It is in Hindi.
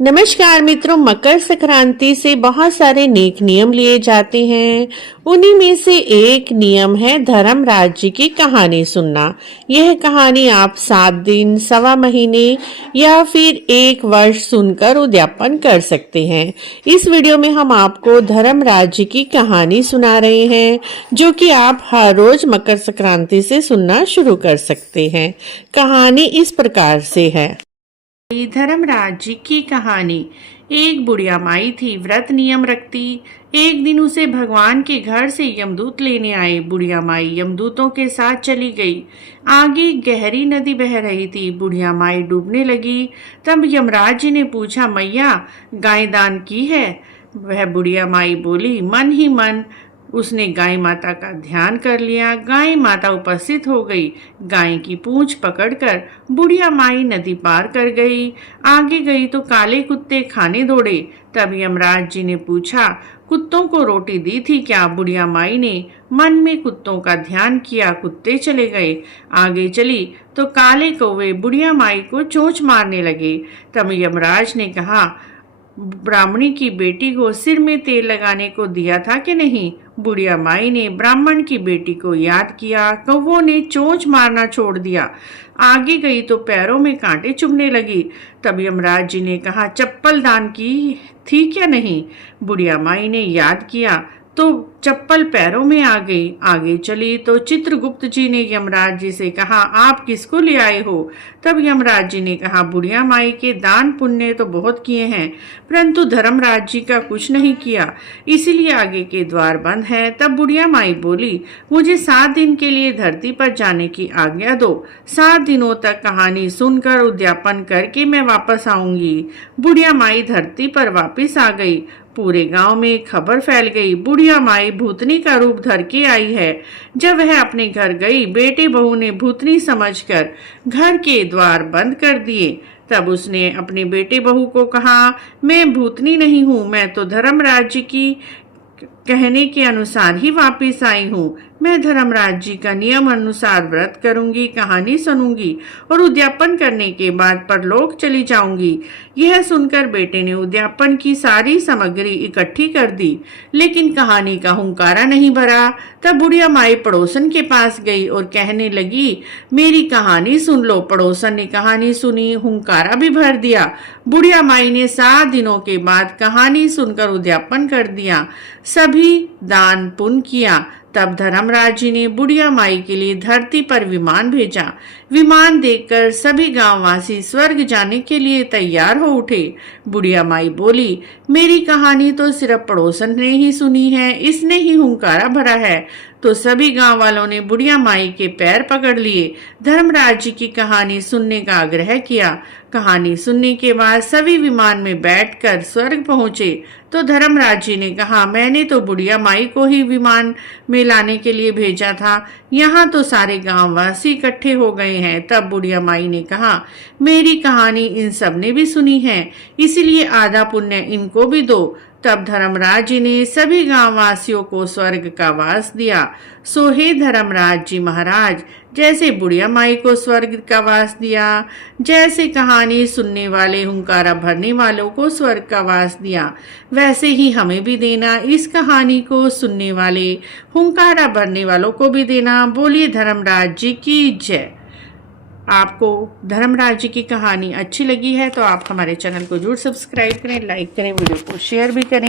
नमस्कार मित्रों, मकर संक्रांति से बहुत सारे नेक नियम लिए जाते हैं। उन्हीं में से एक नियम है धर्म राज्य की कहानी सुनना। यह कहानी आप 7 दिन, सवा महीने या फिर 1 वर्ष सुनकर उद्यापन कर सकते हैं। इस वीडियो में हम आपको धर्म राज्य की कहानी सुना रहे हैं, जो कि आप हर रोज मकर संक्रांति से सुनना शुरू कर सकते हैं। कहानी इस प्रकार से है। धर्मराज की कहानी। एक बुढ़िया माई थी, व्रत नियम रखती। एक दिन उसे भगवान के घर से यमदूत लेने आए। बुढ़िया माई यमदूतों के साथ चली गई। आगे गहरी नदी बह रही थी। बुढ़िया माई डूबने लगी। तब यमराज जी ने पूछा, मैया गाय दान की है? वह बुढ़िया माई बोली, मन ही मन। उसने गाय माता का ध्यान कर लिया। गाय माता उपस्थित हो गई। गाय की पूंछ पकड़कर बुढ़िया माई नदी पार कर गई। आगे गई तो काले कुत्ते खाने दौड़े। तब यमराज जी ने पूछा, कुत्तों को रोटी दी थी क्या? बुढ़िया माई ने मन में कुत्तों का ध्यान किया। कुत्ते चले गए। आगे चली तो काले कौवे बुढ़िया माई को चोंच मारने लगे। तब यमराज ने कहा, ब्राह्मणी की बेटी को सिर में तेल लगाने को दिया था कि नहीं? बुढ़िया माई ने ब्राह्मण की बेटी को याद किया। कौवों ने चोंच मारना छोड़ दिया। आगे गई तो पैरों में कांटे चुभने लगी। तब यमराज जी ने कहा, चप्पल दान की थी क्या नहीं? बुढ़िया माई ने याद किया तो चप्पल पैरों में आ गई। आगे चली तो चित्रगुप्त जी ने यमराज जी से कहा, आप किसको ले आए हो? तब यमराज जी ने कहा, बुढ़िया माई के दान पुण्य तो बहुत किए हैं, परंतु धर्मराज जी का कुछ नहीं किया, इसीलिए आगे के द्वार बंद है। तब बुढ़िया माई बोली, मुझे 7 दिन के लिए धरती पर जाने की आज्ञा दो। 7 दिनों तक कहानी सुनकर उद्यापन करके मैं वापस आऊंगी। बुढ़िया माई धरती पर वापस आ गई। पूरे गांव में खबर फैल गई, बुढ़िया माई भूतनी का रूप धर के आई है। जब वह अपने घर गई, बेटे बहू ने भूतनी समझकर घर के द्वार बंद कर दिए। तब उसने अपने बेटे बहू को कहा, मैं भूतनी नहीं हूँ, मैं तो धर्मराज जी की कहने के अनुसार ही वापस आई हूँ। मैं धर्मराज जी का नियम अनुसार व्रत करूंगी, कहानी सुनूंगी और उद्यापन करने के बाद परलोक चली जाऊंगी। यह सुनकर बेटे ने उद्यापन की सारी सामग्री इकट्ठी कर दी, लेकिन कहानी का हुंकारा नहीं भरा। तब बुढ़िया माई पड़ोसन के पास गई और कहने लगी, मेरी कहानी सुन लो। पड़ोसन ने कहानी सुनी, हुंकारा भी भर दिया। बुढ़िया माई ने 7 दिनों के बाद कहानी सुनकर उद्यापन कर दिया, सभी दान पुण्य किया। तब धर्मराज जी ने बुढ़िया माई के लिए धरती पर विमान भेजा। विमान देखकर सभी गांववासी स्वर्ग जाने के लिए तैयार हो उठे। बुढ़िया माई बोली, मेरी कहानी तो सिर्फ पड़ोसन ने ही सुनी है, इसने ही हुंकारा भरा है। तो सभी गांव वालों ने बुढ़िया माई के पैर पकड़ लिए, धर्मराज जी की कहानी सुनने का आग्रह किया। कहानी सुनने के बाद सभी विमान में बैठकर स्वर्ग पहुंचे। तो धर्मराज जी ने कहा, मैंने तो बुढ़िया माई को ही विमान में लाने के लिए भेजा था, यहाँ तो सारे गांववासी इकट्ठे हो गए हैं। तब बुढ़िया माई ने कहा, मेरी कहानी इन सब ने भी सुनी है, इसीलिए आधा पुण्य इनको भी दो। तब धर्मराज जी ने सभी गांववासियों को स्वर्ग का वास दिया। सो हे धर्मराज जी महाराज, जैसे बुढ़िया माई को स्वर्ग का वास दिया, जैसे कहानी सुनने वाले हुंकारा भरने वालों को स्वर्ग का वास दिया, वैसे ही हमें भी देना। इस कहानी को सुनने वाले हुंकारा भरने वालों को भी देना। बोलिए धर्मराज जी की जय। आपको धर्मराज जी की कहानी अच्छी लगी है तो आप हमारे चैनल को जरूर सब्सक्राइब करें, लाइक करें, वीडियो को शेयर भी करें।